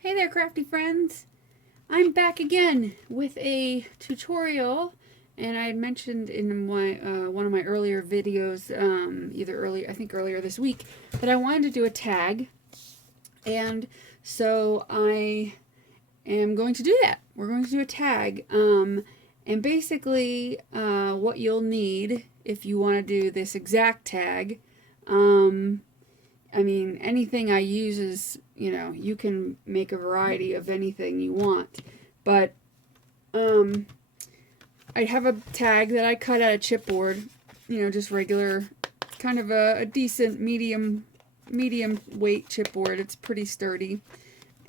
Hey there, crafty friends! I'm back again with a tutorial, and I had mentioned in my one of my earlier videos, I think earlier this week, that I wanted to do a tag, and so I am going to do that. We're going to do a tag, and basically, what you'll need if you want to do this exact tag. I mean, anything I use is, you can make a variety of anything you want. But I have a tag that I cut out of chipboard, just regular, kind of a decent medium weight chipboard. It's pretty sturdy.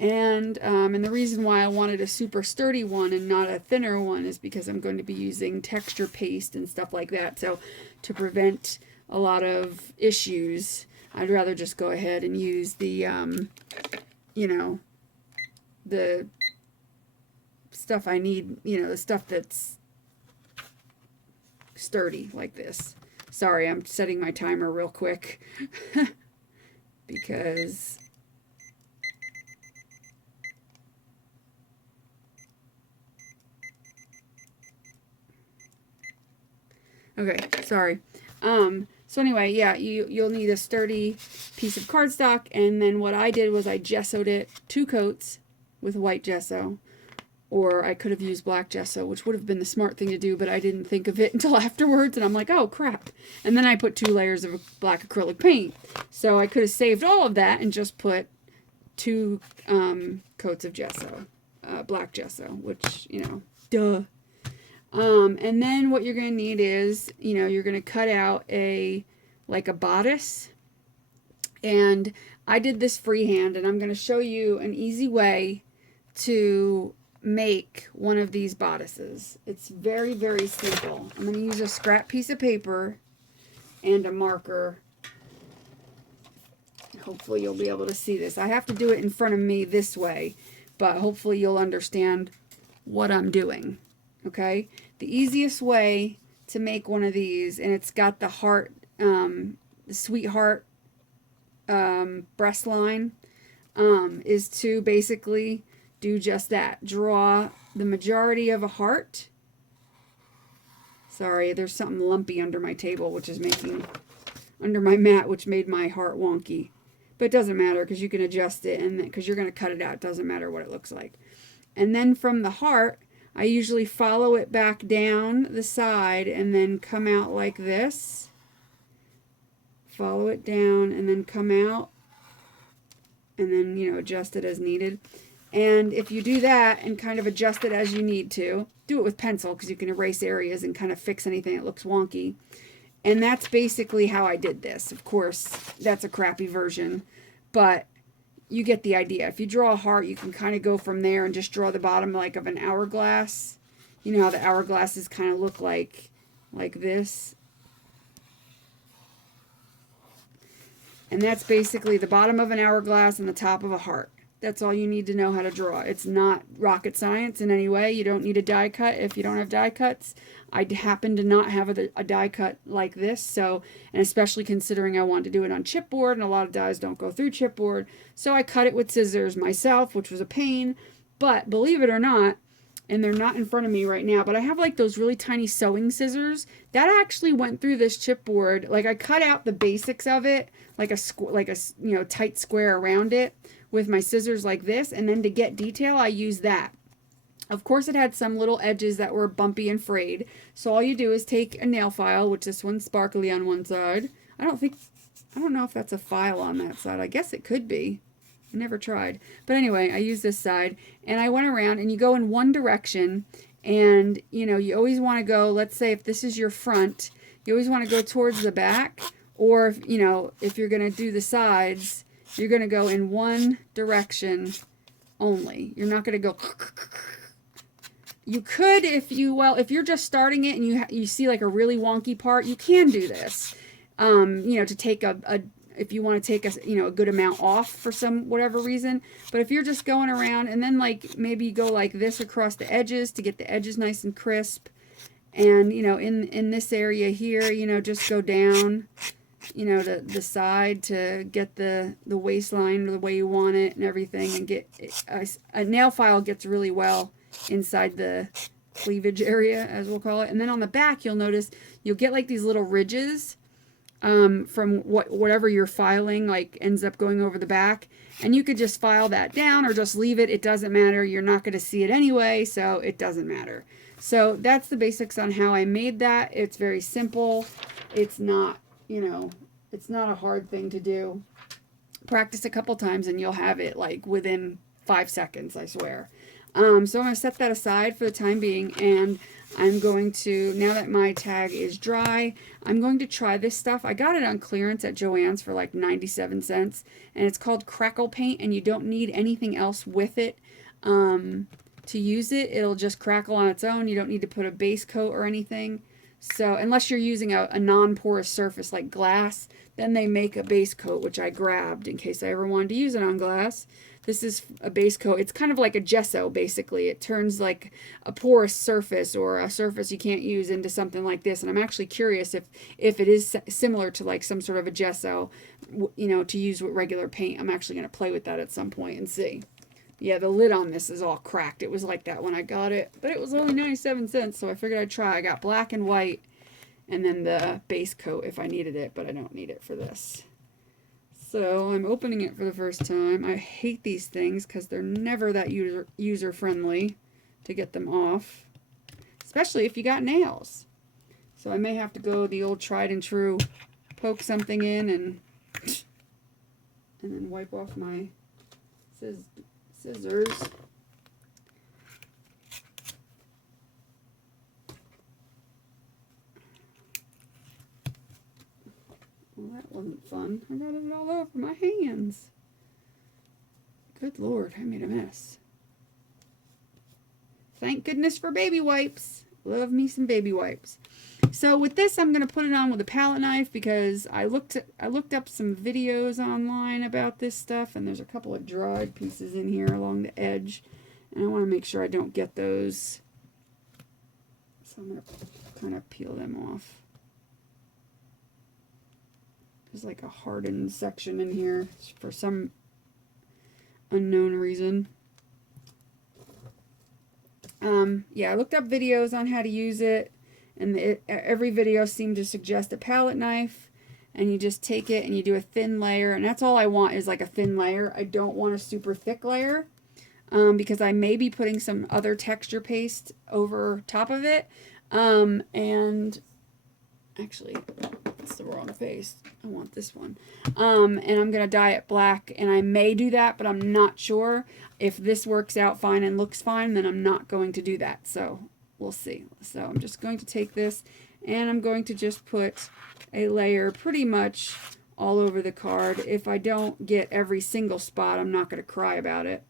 And the reason why I wanted a super sturdy one and not a thinner one is because I'm going to be using texture paste and stuff like that. So to prevent a lot of issues, I'd rather just go ahead and use the, the stuff I need, the stuff that's sturdy like this. Sorry, I'm setting my timer real quick because okay, sorry. So anyway, yeah, you'll need a sturdy piece of cardstock, and then what I did was I gessoed it 2 coats with white gesso, or I could have used black gesso, which would have been the smart thing to do, but I didn't think of it until afterwards, and I'm like, oh crap. And then I put 2 layers of black acrylic paint. So I could have saved all of that and just put 2 coats of gesso, black gesso, which, duh. And then what you're going to need is, you're going to cut out like a bodice. And I did this freehand, and I'm going to show you an easy way to make one of these bodices. It's very, very simple. I'm going to use a scrap piece of paper and a marker. Hopefully you'll be able to see this. I have to do it in front of me this way, but hopefully you'll understand what I'm doing. Okay, the easiest way to make one of these, and it's got the heart, the sweetheart breast line, is to basically do just that. Draw the majority of a heart. Sorry, there's something lumpy under my table, which is making, under my mat, which made my heart wonky. But it doesn't matter because you can adjust it, and because you're going to cut it out, it doesn't matter what it looks like. And then from the heart, I usually follow it back down the side and then come out like this. Follow it down and then come out, and then, adjust it as needed. And if you do that and kind of adjust it as you need to, do it with pencil because you can erase areas and kind of fix anything that looks wonky. And that's basically how I did this. Of course, that's a crappy version, but you get the idea. If you draw a heart, you can kind of go from there and just draw the bottom like of an hourglass. You know how the hourglasses kind of look like this. And that's basically the bottom of an hourglass and the top of a heart. That's all you need to know how to draw. It's not rocket science in any way. You don't need a die cut if you don't have die cuts. I happen to not have a die cut like this, so, and especially considering I want to do it on chipboard, and a lot of dies don't go through chipboard, so I cut it with scissors myself, which was a pain. But believe it or not, and they're not in front of me right now, but I have like those really tiny sewing scissors that actually went through this chipboard. Like I cut out the basics of it, like a tight square around it with my scissors like this, and then to get detail I use that. Of course it had some little edges that were bumpy and frayed, so all you do is take a nail file, which this one's sparkly on one side. I don't know if that's a file on that side. I guess it could be. I never tried. But anyway, I use this side, and I went around, and you go in one direction, and you always want to go, let's say if this is your front, you always want to go towards the back, or if you're going to do the sides, you're going to go in one direction only. You're not going to go. You could, if you're just starting it and you see like a really wonky part, you can do this. To take if you want to take a good amount off for some whatever reason. But if you're just going around, and then like maybe you go like this across the edges to get the edges nice and crisp, and in this area here, just go down you know, the side to get the waistline the way you want it and everything, and get a nail file gets really well inside the cleavage area, as we'll call it. And then on the back, you'll notice you'll get like these little ridges from whatever you're filing, like ends up going over the back, and you could just file that down or just leave it. It doesn't matter. You're not going to see it anyway, so it doesn't matter. So that's the basics on how I made that. It's very simple. It's not, you know, it's not a hard thing to do. Practice a couple times and you'll have it like within 5 seconds, I swear. So I'm going to set that aside for the time being, and I'm going to, now that my tag is dry, I'm going to try this stuff. I got it on clearance at Joann's for like 97 cents, and it's called Crackle Paint, and you don't need anything else with it to use it. It'll just crackle on its own. You don't need to put a base coat or anything. So unless you're using a non-porous surface like glass, then they make a base coat, which I grabbed in case I ever wanted to use it on glass. This is a base coat. It's kind of like a gesso, basically. It turns like a porous surface or a surface you can't use into something like this. And I'm actually curious if it is similar to like some sort of a gesso, you know, to use with regular paint. I'm actually going to play with that at some point and see. Yeah, the lid on this is all cracked. It was like that when I got it, but it was only 97 cents, so I figured I'd try. I got black and white, and then the base coat if I needed it, but I don't need it for this. So I'm opening it for the first time. I hate these things because they're never that user-friendly to get them off, especially if you got nails. So I may have to go the old tried and true, poke something in and then wipe off my scissors. Well, that wasn't fun. I got it all over my hands. Good Lord, I made a mess. Thank goodness for baby wipes. Love me some baby wipes. So with this, I'm going to put it on with a palette knife because I looked up some videos online about this stuff, and there's a couple of dried pieces in here along the edge, and I want to make sure I don't get those. So I'm going to kind of peel them off. There's like a hardened section in here for some unknown reason. Yeah, I looked up videos on how to use it, and every video seemed to suggest a palette knife, and you just take it and you do a thin layer, and that's all I want is like a thin layer. I don't want a super thick layer because I may be putting some other texture paste over top of it, and actually it's the wrong paste. I want this one. And I'm going to dye it black, and I may do that, but I'm not sure. If this works out fine and looks fine, then I'm not going to do that. So we'll see. So I'm just going to take this, and I'm going to just put a layer pretty much all over the card. If I don't get every single spot, I'm not going to cry about it.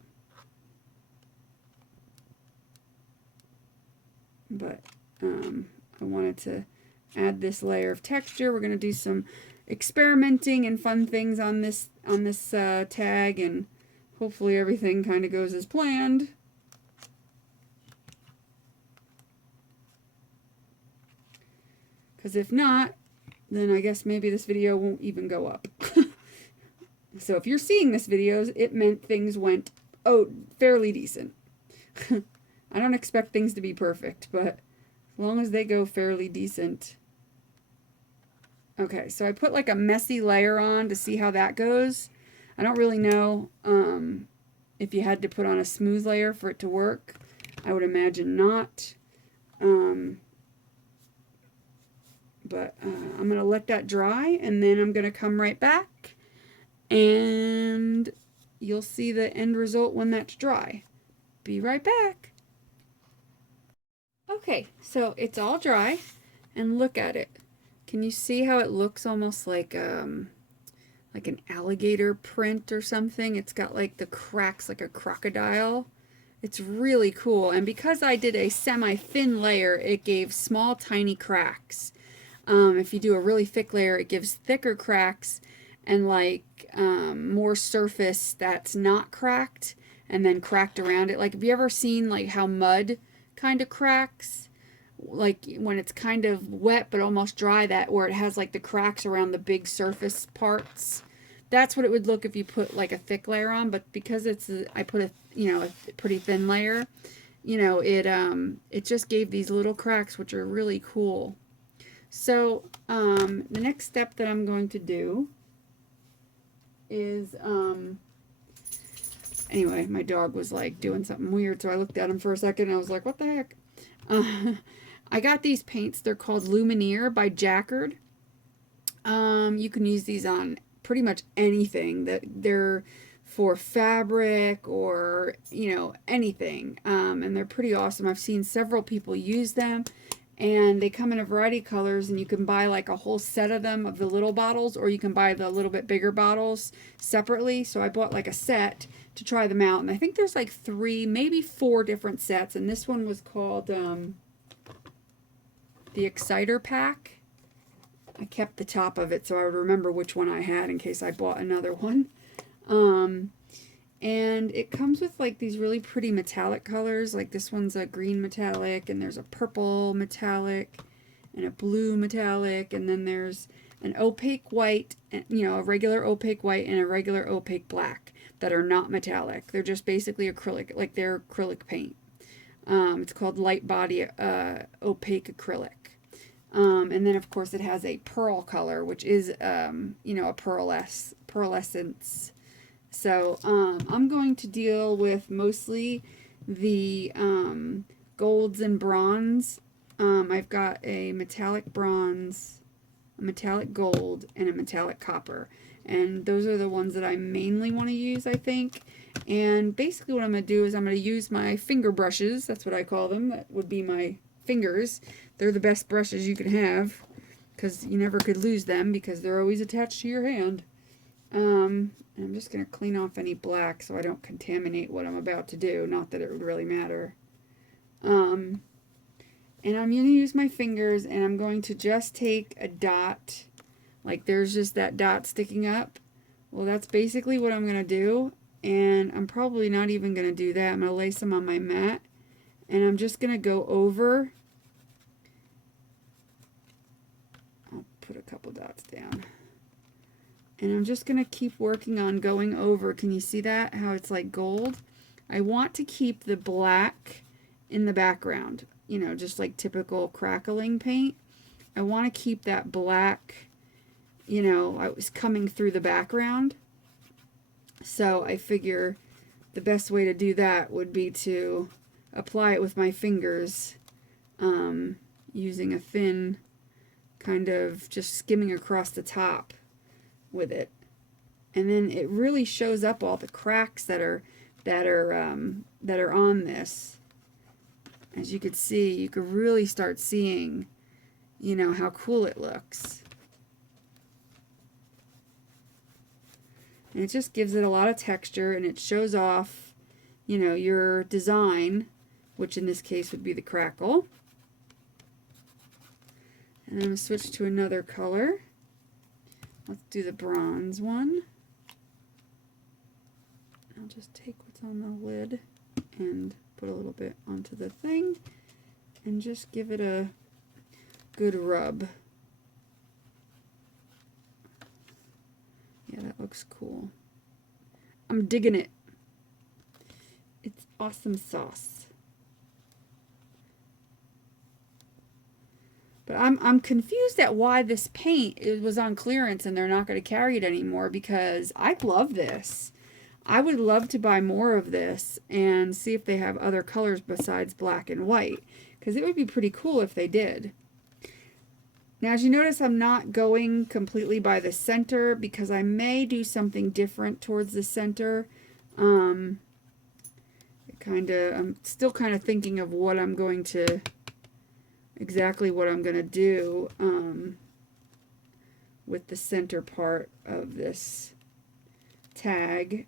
But I wanted to add this layer of texture. We're going to do some experimenting and fun things on this tag, and hopefully everything kind of goes as planned. Because if not, then I guess maybe this video won't even go up. So if you're seeing this video, it meant things went fairly decent. I don't expect things to be perfect, but as long as they go fairly decent. Okay, so I put like a messy layer on to see how that goes. I don't really know if you had to put on a smooth layer for it to work. I would imagine not. But I'm going to let that dry, and then I'm going to come right back, and you'll see the end result when that's dry. Be right back. Okay, so it's all dry, and look at it. Can you see how it looks almost like an alligator print or something? It's got like the cracks like a crocodile. It's really cool, and because I did a semi-thin layer, it gave small tiny cracks. If you do a really thick layer, it gives thicker cracks and like more surface that's not cracked and then cracked around it. Like, have you ever seen like how mud kind of cracks? like when it's kind of wet but almost dry, that where it has like the cracks around the big surface parts. That's what it would look if you put like a thick layer on, but because I put a, you know, a pretty thin layer, you know, it just gave these little cracks, which are really cool. So the next step that I'm going to do is anyway, my dog was like doing something weird, so I looked at him for a second and I was like, what the heck? I got these paints. They're called Lumineer by Jacquard. You can use these on pretty much anything. That they're for fabric or, you know, anything. And they're pretty awesome. I've seen several people use them, and they come in a variety of colors, and you can buy like a whole set of them, of the little bottles, or you can buy the little bit bigger bottles separately. So I bought like a set to try them out, and I think there's like 3, maybe 4 different sets, and this one was called the Exciter Pack. I kept the top of it so I would remember which one I had in case I bought another one. And it comes with like these really pretty metallic colors. Like this one's a green metallic, and there's a purple metallic and a blue metallic, and then there's an opaque white, you know, a regular opaque white and a regular opaque black that are not metallic. They're just basically acrylic, like they're acrylic paint. It's called light body opaque acrylic. And then of course it has a pearl color, which is, you know, a pearlescence. So I'm going to deal with mostly the golds and bronze. I've got a metallic bronze, a metallic gold, and a metallic copper. And those are the ones that I mainly want to use, I think. And basically what I'm going to do is I'm going to use my finger brushes. That's what I call them. That would be my fingers. They're the best brushes you can have, because you never could lose them because they're always attached to your hand. And I'm just going to clean off any black so I don't contaminate what I'm about to do. Not that it would really matter. And I'm going to use my fingers, and I'm going to just take a dot. Like there's just that dot sticking up. Well, that's basically what I'm going to do. And I'm probably not even going to do that. I'm going to lay some on my mat. And I'm just going to go over. I'll put a couple dots down. And I'm just going to keep working on going over. Can you see that? How it's like gold? I want to keep the black in the background. You know, just like typical crackling paint. I want to keep that black, you know, I was coming through the background. So I figure the best way to do that would be to apply it with my fingers, using a thin kind of just skimming across the top with it. And then it really shows up all the cracks that are on this. As you could see, you could really start seeing, you know, how cool it looks. And it just gives it a lot of texture, and it shows off, you know, your design, which in this case would be the crackle. And I'm going to switch to another color. Let's do the bronze one. I'll just take what's on the lid and put a little bit onto the thing and just give it a good rub. Yeah, that looks cool. I'm digging it. It's awesome sauce. But I'm confused at why this paint was on clearance and they're not going to carry it anymore, because I love this. I would love to buy more of this and see if they have other colors besides black and white, because it would be pretty cool if they did. Now, as you notice, I'm not going completely by the center because I may do something different towards the center. I'm still kind of thinking of what I'm going to, exactly what I'm going to do with the center part of this tag,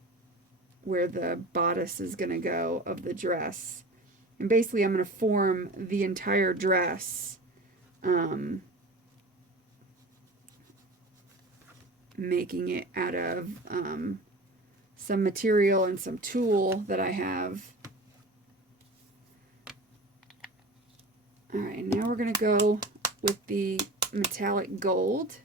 where the bodice is going to go of the dress. And basically I'm going to form the entire dress, making it out of some material and some tulle that I have. All right, now we're going to go with the metallic gold.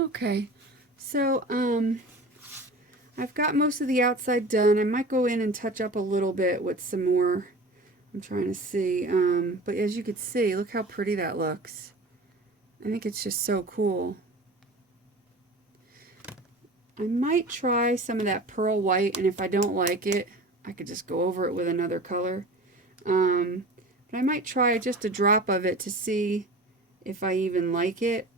Okay, so I've got most of the outside done. I might go in and touch up a little bit with some more. I'm trying to see, but as you can see, look how pretty that looks. I think it's just so cool. I might try some of that pearl white, and if I don't like it, I could just go over it with another color. But I might try just a drop of it to see if I even like it.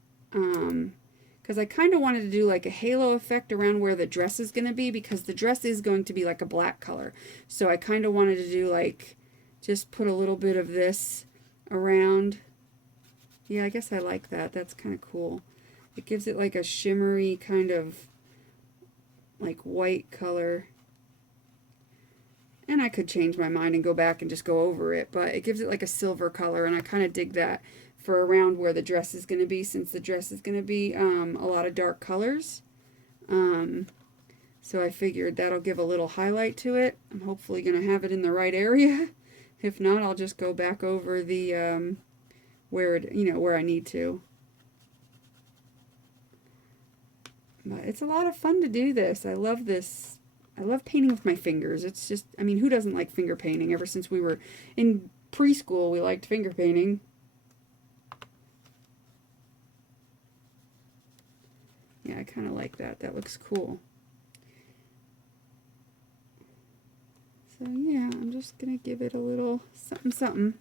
Because I kind of wanted to do like a halo effect around where the dress is going to be, because the dress is going to be like a black color. So I kind of wanted to do like, just put a little bit of this around. Yeah, I guess I like that. That's kind of cool. It gives it like a shimmery kind of like white color. And I could change my mind and go back and just go over it, but it gives it like a silver color, and I kind of dig that for around where the dress is going to be, since the dress is going to be a lot of dark colors. So I figured that'll give a little highlight to it. I'm hopefully going to have it in the right area. If not, I'll just go back over the where it, where I need to. But it's a lot of fun to do this. I love this. I love painting with my fingers. It's just, I mean, who doesn't like finger painting? Ever since we were in preschool, we liked finger painting. Yeah, I kind of like that. That looks cool. So yeah, I'm just going to give it a little something something.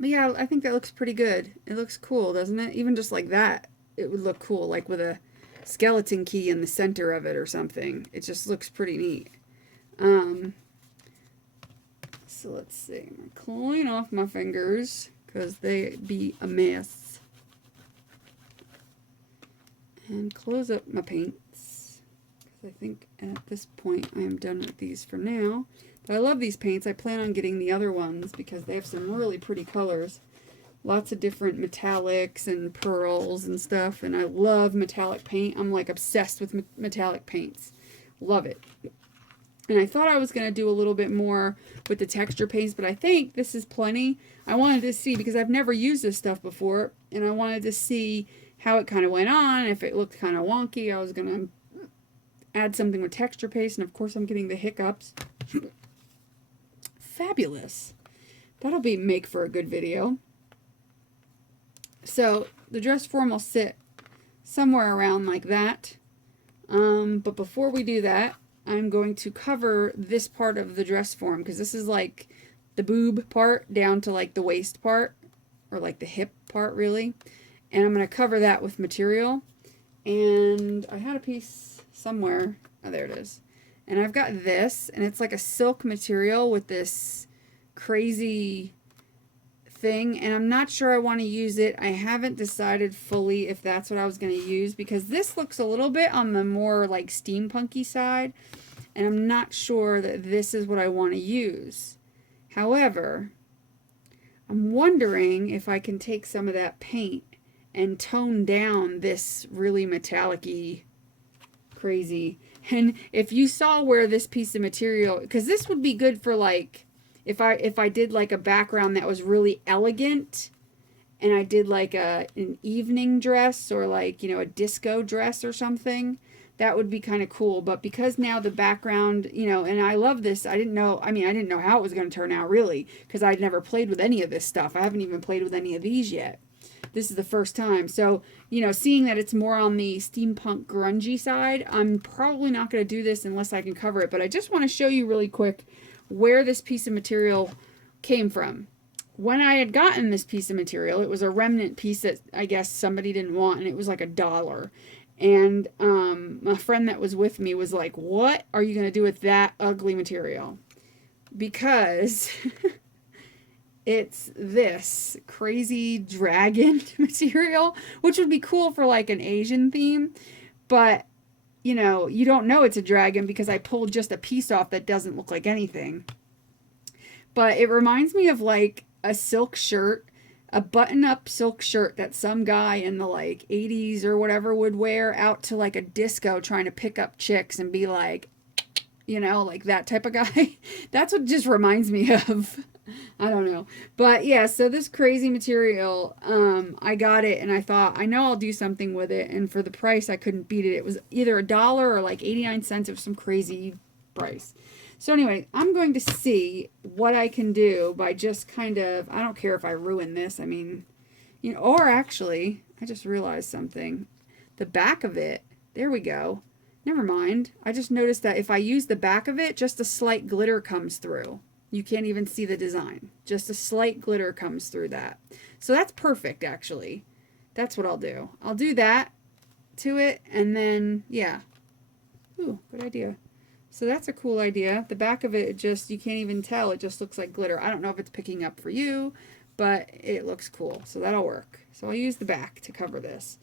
But yeah, I think that looks pretty good. It looks cool, doesn't it? Even just like that, it would look cool, like with a skeleton key in the center of it or something. It just looks pretty neat. So let's see. I'm going to clean off my fingers because they be a mess. And close up my paints, because I think at this point I am done with these for now. But I love these paints. I plan on getting the other ones because they have some really pretty colors. Lots of different metallics and pearls and stuff, and I love metallic paint. I'm like obsessed with metallic paints. Love it. And I thought I was going to do a little bit more with the texture paints, but I think this is plenty. I wanted to see, because I've never used this stuff before, and I wanted to see how it kind of went on. If it looked kind of wonky, I was going to add something with texture paste, and of course I'm getting the hiccups. Fabulous. That'll make for a good video. So the dress form will sit somewhere around like that. But before we do that, I'm going to cover this part of the dress form, because this is like the boob part down to like the waist part, or like the hip part really. And I'm going to cover that with material. And I had a piece somewhere. Oh, there it is. And I've got this, and it's like a silk material with this crazy thing, and I'm not sure I want to use it. I haven't decided fully if that's what I was going to use, because this looks a little bit on the more like steampunky side, and I'm not sure that this is what I want to use. However, I'm wondering if I can take some of that paint and tone down this really metallic-y crazy. And if you saw where this piece of material, because this would be good for like, if I did like a background that was really elegant, and I did like an evening dress, or like, a disco dress or something, that would be kind of cool. But because now the background, and I love this, I didn't know how it was going to turn out really, because I'd never played with any of this stuff. I haven't even played with any of these yet. This is the first time. So, seeing that it's more on the steampunk grungy side, I'm probably not going to do this unless I can cover it. But I just want to show you really quick where this piece of material came from. When I had gotten this piece of material, it was a remnant piece that I guess somebody didn't want, and it was like $1. And my friend that was with me was like, what are you going to do with that ugly material? Because it's this crazy dragon material, which would be cool for like an Asian theme. But, you know, you don't know it's a dragon because I pulled just a piece off that doesn't look like anything. But it reminds me of like a silk shirt, a button-up silk shirt that some guy in the like 80s or whatever would wear out to like a disco trying to pick up chicks and be like, you know, like that type of guy. That's what just reminds me of. I don't know. But yeah, so this crazy material, I got it and I thought, I know I'll do something with it. And for the price, I couldn't beat it. It was either $1 or like 89 cents. It was some crazy price. So anyway, I'm going to see what I can do by just kind of, I don't care if I ruin this. I mean, you know, or actually, I just realized something. The back of it, there we go. Never mind. I just noticed that if I use the back of it, just a slight glitter comes through. You can't even see the design. Just a slight glitter comes through that. So that's perfect, actually. That's what I'll do. I'll do that to it, and then, yeah. Ooh, good idea. So that's a cool idea. The back of it, just, you can't even tell. It just looks like glitter. I don't know if it's picking up for you, but it looks cool. So that'll work. So I'll use the back to cover this.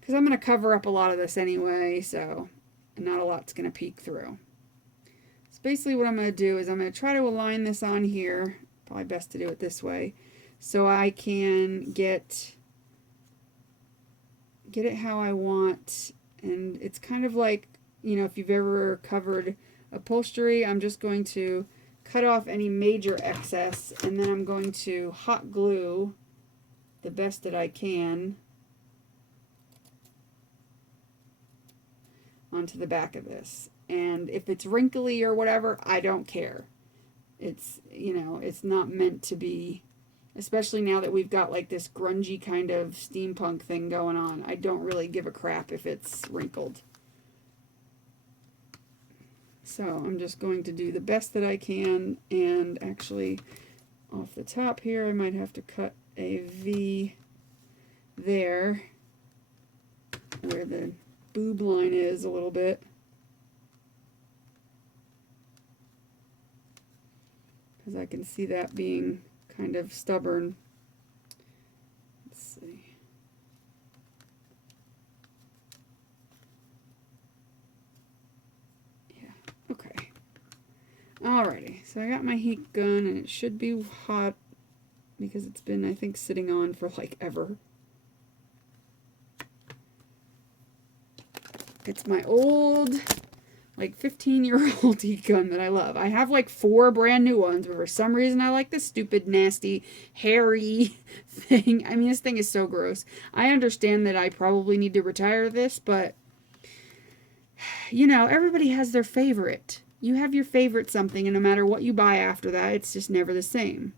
Because I'm going to cover up a lot of this anyway, so not a lot's going to peek through. So basically what I'm going to do is I'm going to try to align this on here. Probably best to do it this way. So I can get it how I want. And it's kind of like, you know, if you've ever covered upholstery, I'm just going to cut off any major excess, and then I'm going to hot glue the best that I can onto the back of this. And if it's wrinkly or whatever, I don't care. It's, you know, it's not meant to be, especially now that we've got like this grungy kind of steampunk thing going on. I don't really give a crap if it's wrinkled. So I'm just going to do the best that I can, and actually off the top here I might have to cut a V there where the boob line is a little bit. Because I can see that being kind of stubborn. Let's see. Okay. Alrighty, so I got my heat gun, and it should be hot because it's been, I think, sitting on for like ever. It's my old, like 15-year-old heat gun that I love. I have like 4 brand new ones, but for some reason I like this stupid, nasty, hairy thing. I mean, this thing is so gross. I understand that I probably need to retire this, but you know, everybody has their favorite. You have your favorite something, and no matter what you buy after that, it's just never the same.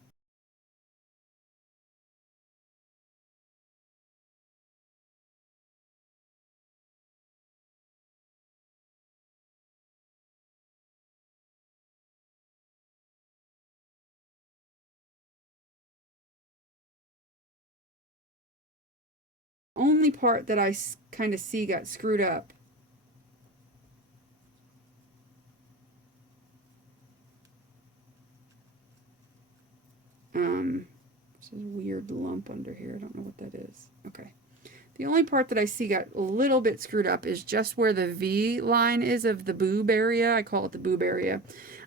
Only part that I kind of see got screwed up. There's a weird lump under here. I don't know what that is. Okay. The only part that I see got a little bit screwed up is just where the V line is of the boob area. I call it the boob area.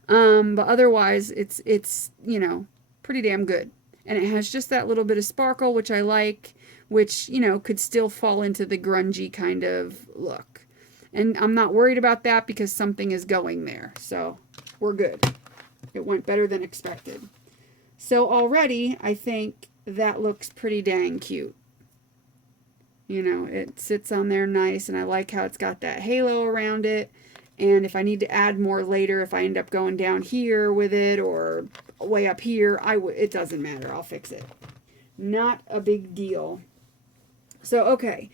But otherwise, it's you know, pretty damn good. And it has just that little bit of sparkle, which I like, which, you know, could still fall into the grungy kind of look. And I'm not worried about that because something is going there. So we're good. It went better than expected. So already, I think that looks pretty dang cute. You know, it sits on there nice, and I like how it's got that halo around it. And if I need to add more later, if I end up going down here with it or way up here, it doesn't matter. I'll fix it. Not a big deal. So, okay.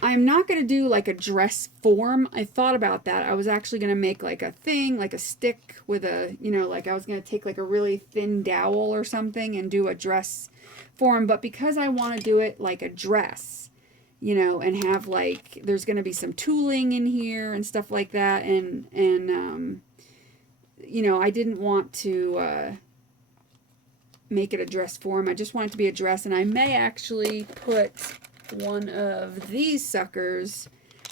I'm not going to do like a dress form. I thought about that. I was actually going to make like a thing, like a stick with a, you know, like I was going to take like a really thin dowel or something and do a dress form. But because I want to do it like a dress, you know, and have like, there's going to be some tooling in here and stuff like that. And you know, I didn't want to make it a dress form. I just want it to be a dress. And I may actually put one of these suckers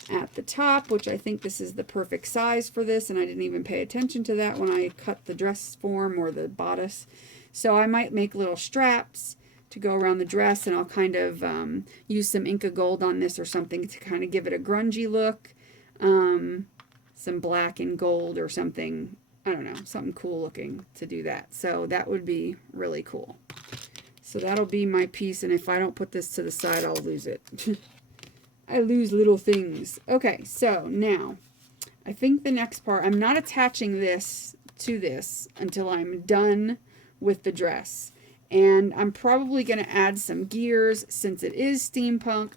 at the top, which I think this is the perfect size for this, and I didn't even pay attention to that when I cut the dress form or the bodice. So I might make little straps to go around the dress, and I'll kind of use some Inca Gold on this or something to kind of give it a grungy look. Some black and gold or something, I don't know, something cool looking to do that. So that would be really cool. So that'll be my piece, and if I don't put this to the side, I'll lose it. I lose little things. Okay, so now I think the next part, I'm not attaching this to this until I'm done with the dress. And I'm probably going to add some gears since it is steampunk.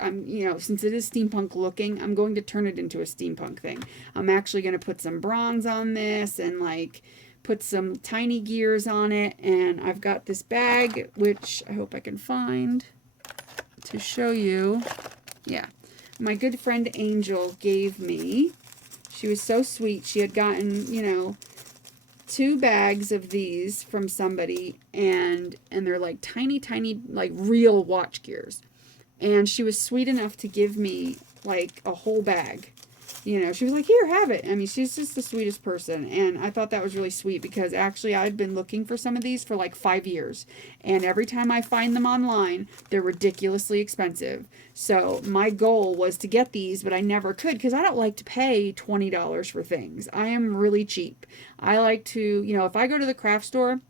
Since it is steampunk looking, I'm going to turn it into a steampunk thing. I'm actually going to put some bronze on this and like put some tiny gears on it. And I've got this bag, which I hope I can find to show you. Yeah. My good friend Angel gave me. She was so sweet. She had gotten, you know, 2 bags of these from somebody, and they're like tiny, like real watch gears. And she was sweet enough to give me like a whole bag. You know, she was like, here, have it. I mean, she's just the sweetest person. And I thought that was really sweet because actually I'd been looking for some of these for like 5 years. And every time I find them online, they're ridiculously expensive. So my goal was to get these, but I never could because I don't like to pay $20 for things. I am really cheap. I like to, you know, if I go to the craft store,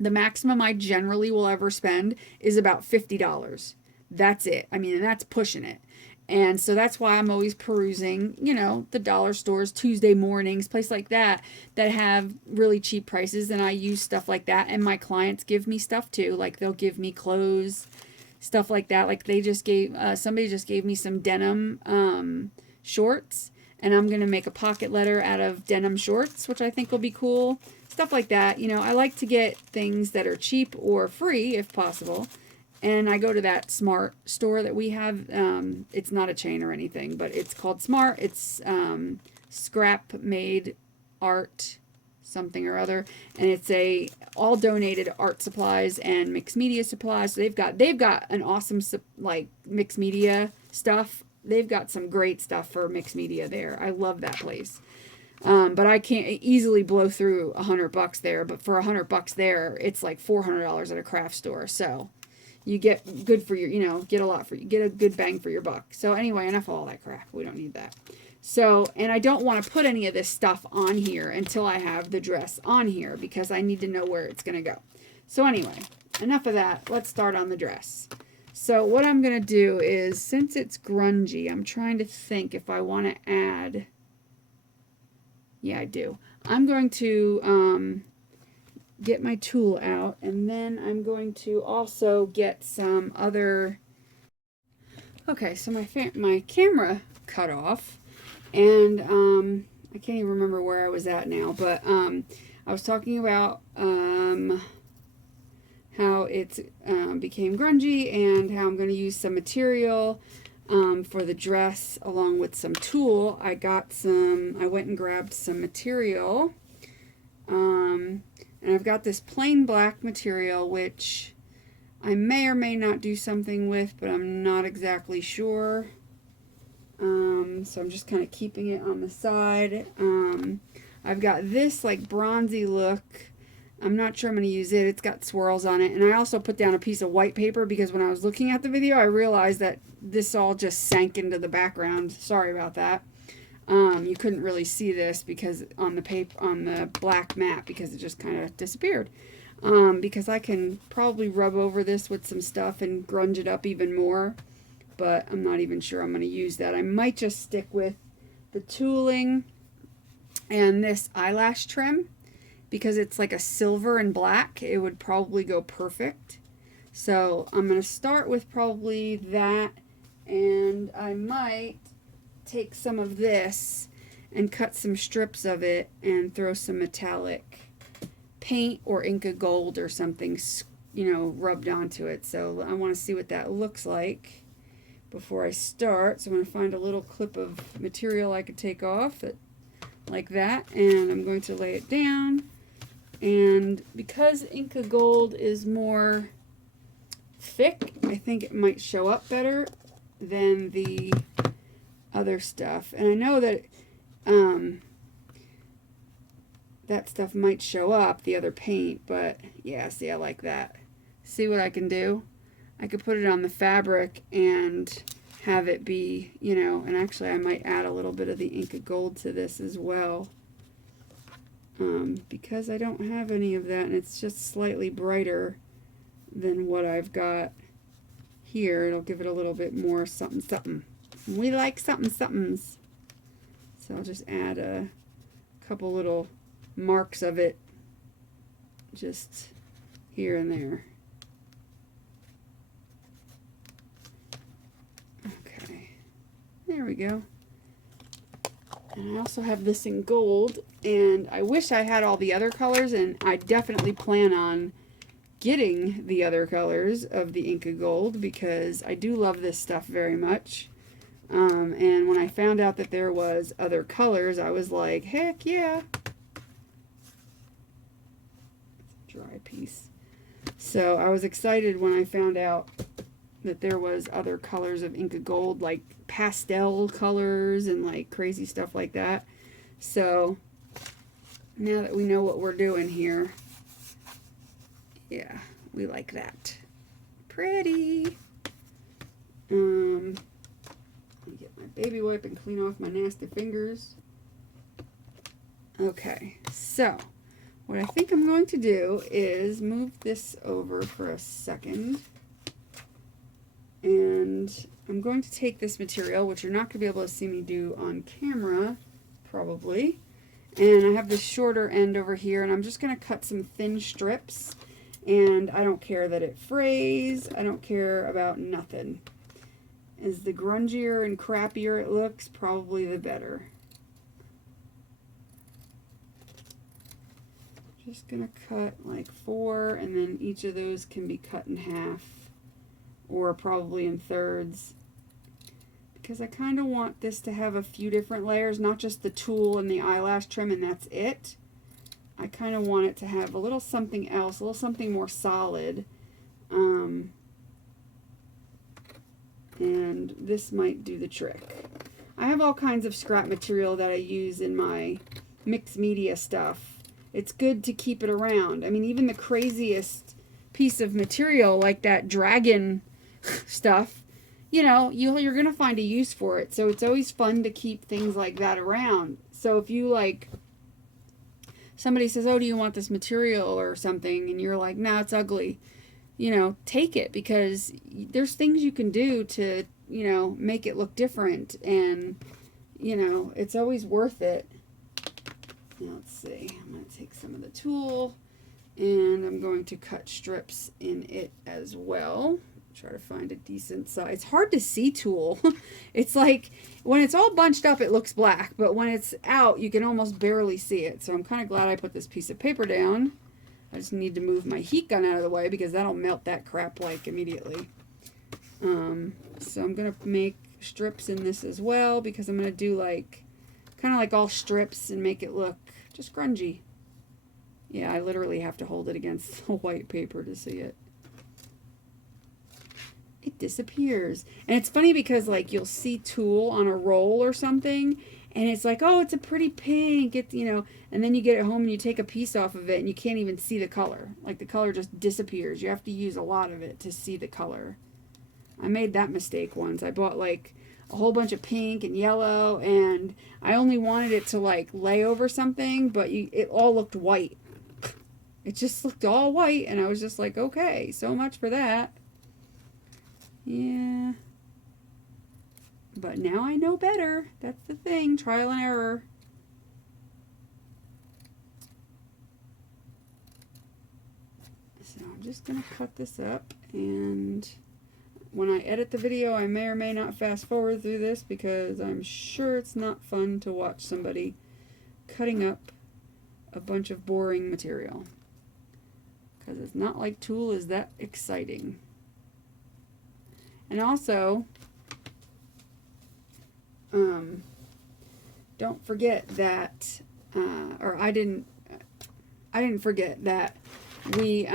the maximum I generally will ever spend is about $50. That's it. I mean, and that's pushing it. And so that's why I'm always perusing, you know, the dollar stores, Tuesday mornings, places like that have really cheap prices. And I use stuff like that. And my clients give me stuff too. Like they'll give me clothes, stuff like that. Like they just gave, somebody just gave me some denim shorts. And I'm going to make a pocket letter out of denim shorts, which I think will be cool. Stuff like that. You know, I like to get things that are cheap or free if possible. And I go to that Smart store that we have. It's not a chain or anything, but it's called Smart. It's scrap made art something or other, and it's a all donated art supplies and mixed media supplies. So they've got an awesome like mixed media stuff. They've got some great stuff for mixed media there. I love that place. But I can't easily blow through $100 there. But for $100 there, it's like $400 at a craft store. So you get good for your, you know, get a good bang for your buck. So anyway, enough of all that crap. We don't need that. So, and I don't want to put any of this stuff on here until I have the dress on here because I need to know where it's going to go. So anyway, enough of that. Let's start on the dress. So what I'm going to do is, since it's grungy, I'm trying to think if I want to add, yeah, I do. I'm going to get my tool out, and then I'm going to also get some other, okay, so my camera cut off, and I can't even remember where I was at now, but I was talking about how it became grungy and how I'm going to use some material for the dress along with some tulle. I went and grabbed some material, and I've got this plain black material, which I may or may not do something with, but I'm not exactly sure. So I'm just kind of keeping it on the side. I've got this like bronzy look. I'm not sure I'm going to use it. It's got swirls on it. And I also put down a piece of white paper because when I was looking at the video, I realized that this all just sank into the background. Sorry about that. You couldn't really see this because on the black mat because it just kind of disappeared. Because I can probably rub over this with some stuff and grunge it up even more, but I'm not even sure I'm going to use that. I might just stick with the tooling and this eyelash trim because it's like a silver and black. It would probably go perfect. So I'm going to start with probably that, and I might take some of this and cut some strips of it and throw some metallic paint or Inca Gold or something, you know, rubbed onto it. So I want to see what that looks like before I start. So I'm going to find a little clip of material I could take off like that, and I'm going to lay it down. And because Inca Gold is more thick, I think it might show up better than the other stuff. And I know that that stuff might show up, the other paint, but yeah, see, I like that. See what I can do? I could put it on the fabric and have it be, you know, and actually I might add a little bit of the Inca Gold to this as well. Because I don't have any of that and it's just slightly brighter than what I've got here, it'll give it a little bit more something something. We like something somethings. So I'll just add a couple little marks of it just here and there. Okay, there we go. And I also have this in gold, and I wish I had all the other colors, and I definitely plan on getting the other colors of the Inca Gold because I do love this stuff very much. And when I found out that there was other colors, I was like, heck yeah. Dry piece. So I was excited when I found out that there was other colors of Inca Gold, like pastel colors and like crazy stuff like that. So now that we know what we're doing here, yeah, we like that. Pretty. Let me get my baby wipe and clean off my nasty fingers. Okay, so what I think I'm going to do is move this over for a second. And I'm going to take this material, which you're not going to be able to see me do on camera, probably. And I have this shorter end over here, and I'm just going to cut some thin strips. And I don't care that it frays. I don't care about nothing. As the grungier and crappier it looks, probably the better. Just going to cut like 4, and then each of those can be cut in half. Or probably in thirds, because I kind of want this to have a few different layers, not just the tulle and the eyelash trim and that's it. I kind of want it to have a little something else, a little something more solid. And this might do the trick. I have all kinds of scrap material that I use in my mixed media stuff. It's good to keep it around. I mean, even the craziest piece of material like that dragon stuff, you know, you're going to find a use for it. So it's always fun to keep things like that around. So if you like, somebody says, oh, do you want this material or something? And you're like, no, it's ugly. You know, take it, because there's things you can do to, you know, make it look different. And, you know, it's always worth it. Now, let's see. I'm going to take some of the tulle and I'm going to cut strips in it as well. Try to find a decent size. It's hard to see tulle. It's like when it's all bunched up it looks black, but when it's out you can almost barely see it. So I'm kind of glad I put this piece of paper down. I just need to move my heat gun out of the way because that'll melt that crap like immediately. So I'm going to make strips in this as well, because I'm going to do like kind of like all strips and make it look just grungy. Yeah, I literally have to hold it against the white paper to see it. It disappears. And it's funny because like you'll see tulle on a roll or something and it's like, oh, it's a pretty pink, it's, you know, and then you get it home and you take a piece off of it and you can't even see the color. Like the color just disappears. You have to use a lot of it to see the color. I made that mistake once. I bought like a whole bunch of pink and yellow and I only wanted it to like lay over something, but it all looked white. It just looked all white and I was just like, okay, so much for that. Yeah. But now I know better. That's the thing. Trial and error. So I'm just going to cut this up, and when I edit the video I may or may not fast forward through this because I'm sure it's not fun to watch somebody cutting up a bunch of boring material. Because it's not like tulle is that exciting. And also, don't forget that, or I didn't forget that we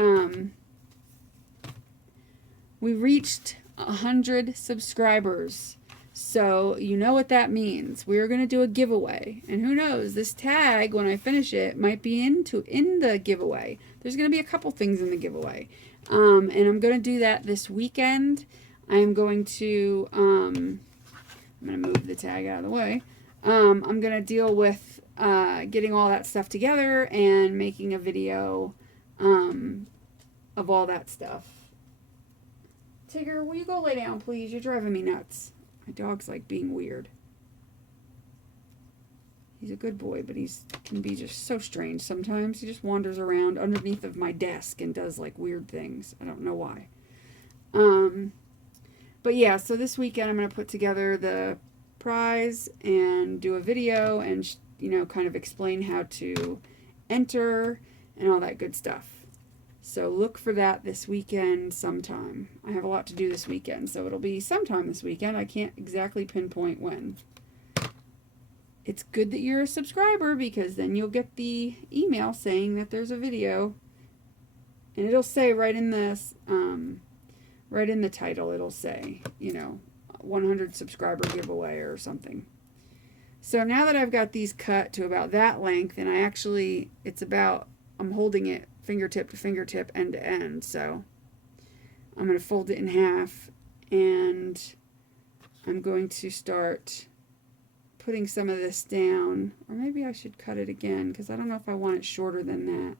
reached 100 subscribers. So you know what that means. We're going to do a giveaway. And who knows, this tag, when I finish it, might be in the giveaway. There's going to be a couple things in the giveaway. And I'm going to do that this weekend. I'm going to move the tag out of the way. I'm going to deal with getting all that stuff together and making a video of all that stuff. Tigger, will you go lay down, please? You're driving me nuts. My dog's like being weird. He's a good boy, but can be just so strange sometimes. He just wanders around underneath of my desk and does like weird things. I don't know why. But yeah, so this weekend I'm going to put together the prize and do a video and, kind of explain how to enter and all that good stuff. So look for that this weekend sometime. I have a lot to do this weekend, so it'll be sometime this weekend. I can't exactly pinpoint when. It's good that you're a subscriber because then you'll get the email saying that there's a video. And it'll say right in this, right in the title, it'll say, 100 subscriber giveaway or something. So now that I've got these cut to about that length, and I'm holding it fingertip to fingertip, end to end. So I'm going to fold it in half, and I'm going to start putting some of this down. Or maybe I should cut it again, because I don't know if I want it shorter than that.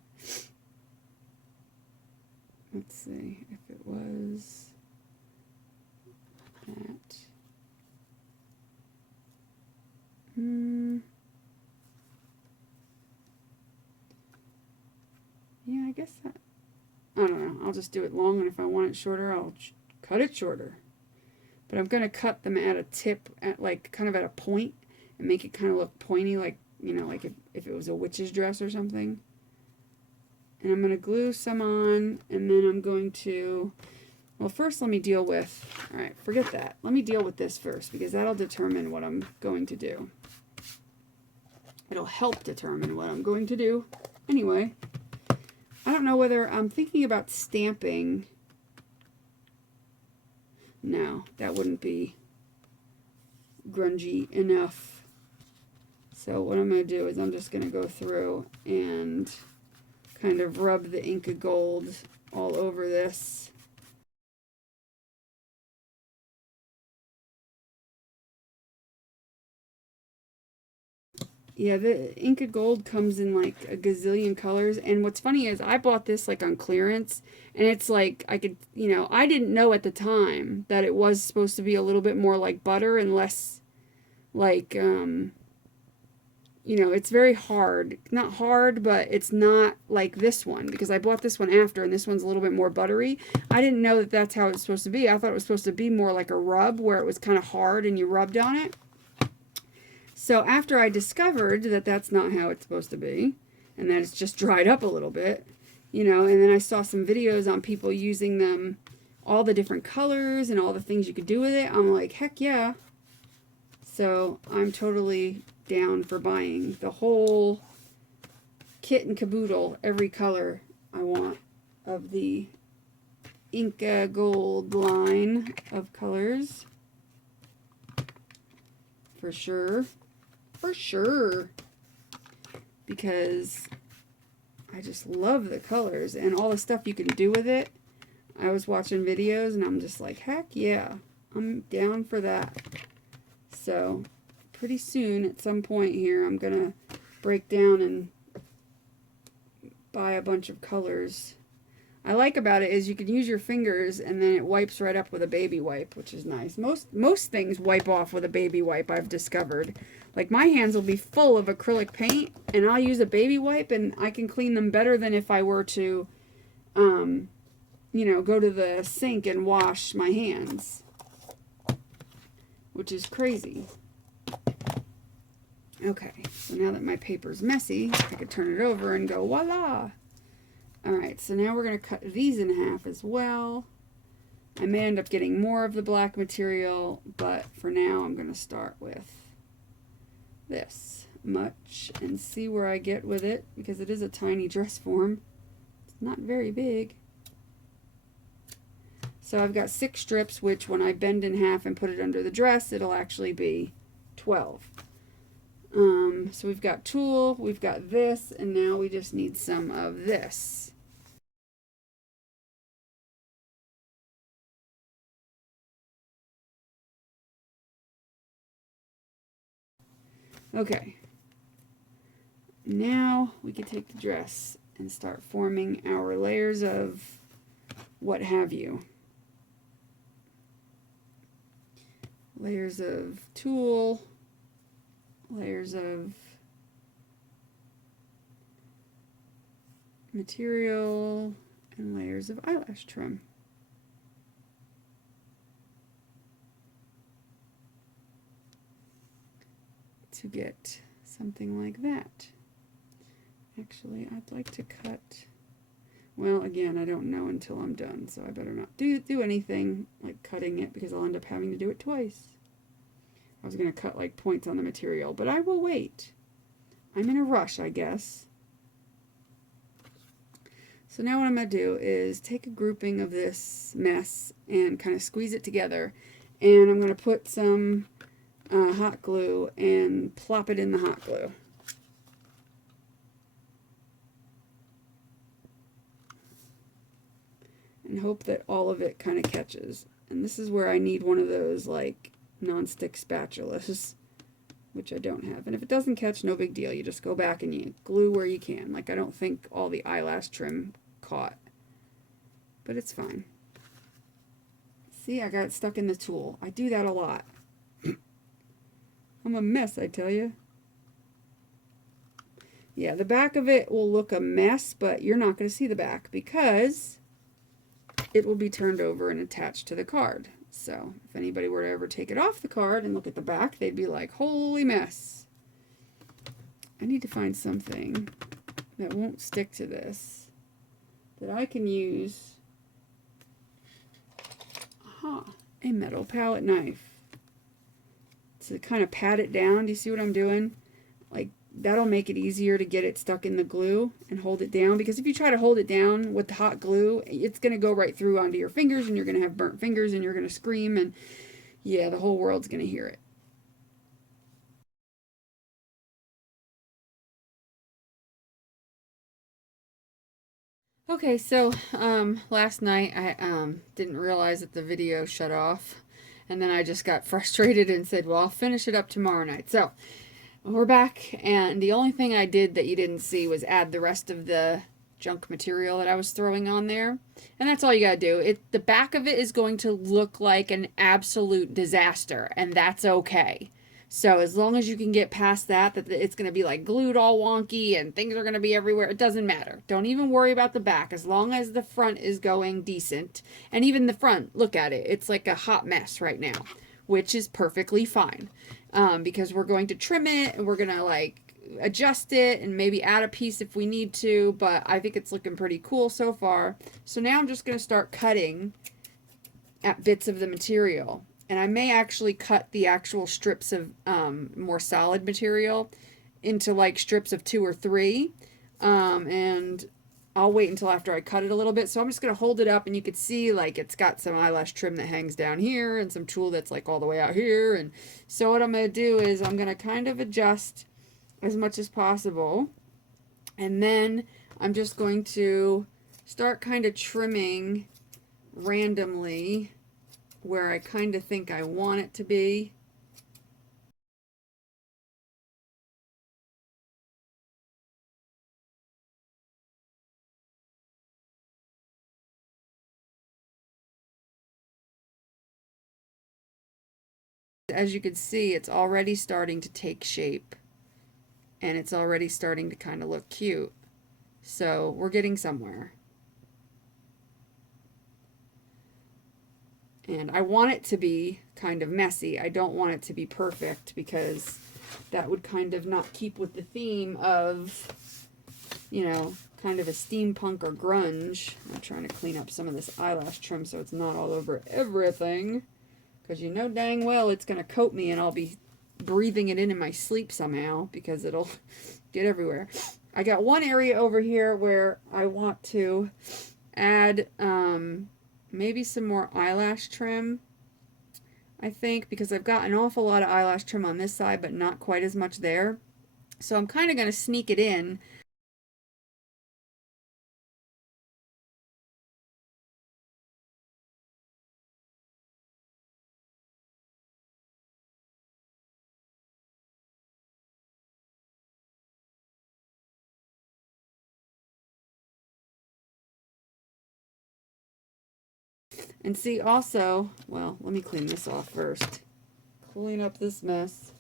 Let's see if it was that. Yeah, I guess that. I don't know. I'll just do it long, and if I want it shorter, I'll cut it shorter. But I'm going to cut them at a tip, kind of at a point, and make it kind of look pointy, like if it was a witch's dress or something. And I'm going to glue some on, and then I'm going to, well, first let me deal with, all right, forget that. Let me deal with this first, because that'll determine what I'm going to do. It'll help determine what I'm going to do. Anyway, I don't know whether I'm thinking about stamping. No, that wouldn't be grungy enough. So what I'm going to do is I'm just going to go through and kind of rub the Inca Gold all over this. Yeah, the Inca Gold comes in like a gazillion colors, and what's funny is I bought this like on clearance, and it's like I could, I didn't know at the time that it was supposed to be a little bit more like butter and less like, it's very hard. Not hard, but it's not like this one, because I bought this one after, and this one's a little bit more buttery. I didn't know that that's how it's supposed to be. I thought it was supposed to be more like a rub, where it was kind of hard and you rubbed on it. So after I discovered that that's not how it's supposed to be, and that it's just dried up a little bit, and then I saw some videos on people using them, all the different colors and all the things you could do with it, I'm like, heck yeah. So I'm totally down for buying the whole kit and caboodle, every color I want of the Inca Gold line of colors. For sure. For sure. Because I just love the colors and all the stuff you can do with it. I was watching videos and I'm just like, heck yeah, I'm down for that. So pretty soon at some point here I'm going to break down and buy a bunch of colors. I like about it is you can use your fingers and then it wipes right up with a baby wipe, which is nice. Most things wipe off with a baby wipe, I've discovered. Like my hands will be full of acrylic paint and I'll use a baby wipe and I can clean them better than if I were to, go to the sink and wash my hands, which is crazy. Okay, so now that my paper's messy, I could turn it over and go, voila! Alright, so now we're going to cut these in half as well. I may end up getting more of the black material, but for now I'm going to start with this much and see where I get with it, because it is a tiny dress form. It's not very big. So I've got 6 strips, which when I bend in half and put it under the dress, it'll actually be 12. So we've got tulle, we've got this, and now we just need some of this. Okay. Now we can take the dress and start forming our layers of what have you. Layers of tulle, layers of material, and layers of eyelash trim. To get something like that. Actually, I'd like to cut, well, again, I don't know until I'm done, so I better not do anything like cutting it, because I'll end up having to do it twice. I was going to cut like points on the material, but I will wait. I'm in a rush, I guess. So now what I'm going to do is take a grouping of this mess and kind of squeeze it together, and I'm going to put some hot glue and plop it in the hot glue. And hope that all of it kind of catches. And this is where I need one of those like non-stick spatulas, which I don't have. And if it doesn't catch, no big deal. You just go back and you glue where you can. Like, I don't think all the eyelash trim caught, but it's fine. See, I got it stuck in the tulle. I do that a lot. I'm a mess, I tell you. Yeah, the back of it will look a mess, but you're not going to see the back because it will be turned over and attached to the card. So if anybody were to ever take it off the card and look at the back, they'd be like, holy mess. I need to find something that won't stick to this, that I can use. Aha, a metal palette knife. To kind of pat it down. Do you see what I'm doing? Like, that'll make it easier to get it stuck in the glue and hold it down, because if you try to hold it down with the hot glue, it's going to go right through onto your fingers, and you're going to have burnt fingers, and you're going to scream, and yeah, the whole world's going to hear it. Okay, so last night I didn't realize that the video shut off, and then I just got frustrated and said, well, I'll finish it up tomorrow night. So we're back, and the only thing I did that you didn't see was add the rest of the junk material that I was throwing on there. And that's all you gotta do. The back of it is going to look like an absolute disaster, and that's okay. So as long as you can get past that it's going to be like glued all wonky and things are going to be everywhere, it doesn't matter. Don't even worry about the back, as long as the front is going decent. And even the front, look at it. It's like a hot mess right now, which is perfectly fine. Because we're going to trim it, and we're going to like adjust it and maybe add a piece if we need to, but I think it's looking pretty cool so far. So now I'm just going to start cutting at bits of the material. And I may actually cut the actual strips of more solid material into like strips of 2 or 3. And I'll wait until after I cut it a little bit. So I'm just going to hold it up, and you can see like it's got some eyelash trim that hangs down here and some tulle that's like all the way out here. And so what I'm going to do is I'm going to kind of adjust as much as possible. And then I'm just going to start kind of trimming randomly where I kind of think I want it to be. As you can see, it's already starting to take shape, and it's already starting to kind of look cute. So we're getting somewhere. And I want it to be kind of messy. I don't want it to be perfect, because that would kind of not keep with the theme of, you know, kind of a steampunk or grunge. I'm trying to clean up some of this eyelash trim so it's not all over everything, because you know dang well it's going to coat me and I'll be breathing it in my sleep somehow because it'll get everywhere. I got one area over here where I want to add maybe some more eyelash trim, I think, because I've got an awful lot of eyelash trim on this side, but not quite as much there. So I'm kind of going to sneak it in. And see also, well, let me clean this off first. Clean up this mess.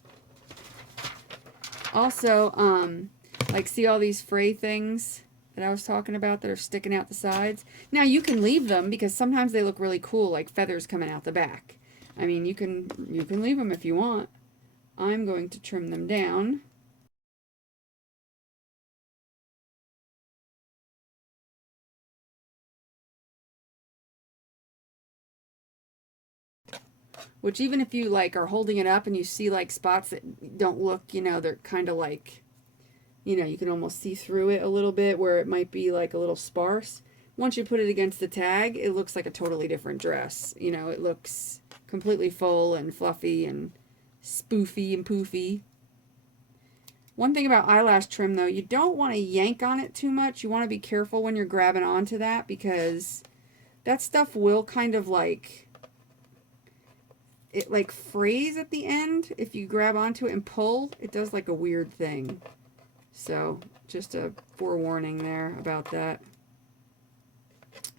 Also, like see all these fray things that I was talking about that are sticking out the sides? Now you can leave them because sometimes they look really cool, like feathers coming out the back. I mean, you can leave them if you want. I'm going to trim them down. Which even if you like are holding it up and you see like spots that don't look, you know, they're kind of like, you know, you can almost see through it a little bit where it might be like a little sparse. Once you put it against the tag, it looks like a totally different dress. You know, it looks completely full and fluffy and spoofy and poofy. One thing about eyelash trim though, you don't want to yank on it too much. You want to be careful when you're grabbing onto that because that stuff will kind of like, it like frays at the end. If you grab onto it and pull, it does like a weird thing. So just a forewarning there about that.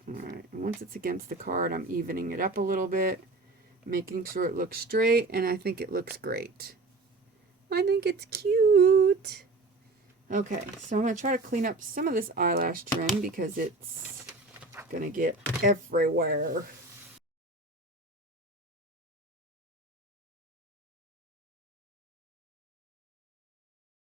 Alright, once it's against the card, I'm evening it up a little bit, making sure it looks straight, and I think it looks great. I think it's cute. Okay, so I'm going to try to clean up some of this eyelash trim because it's going to get everywhere.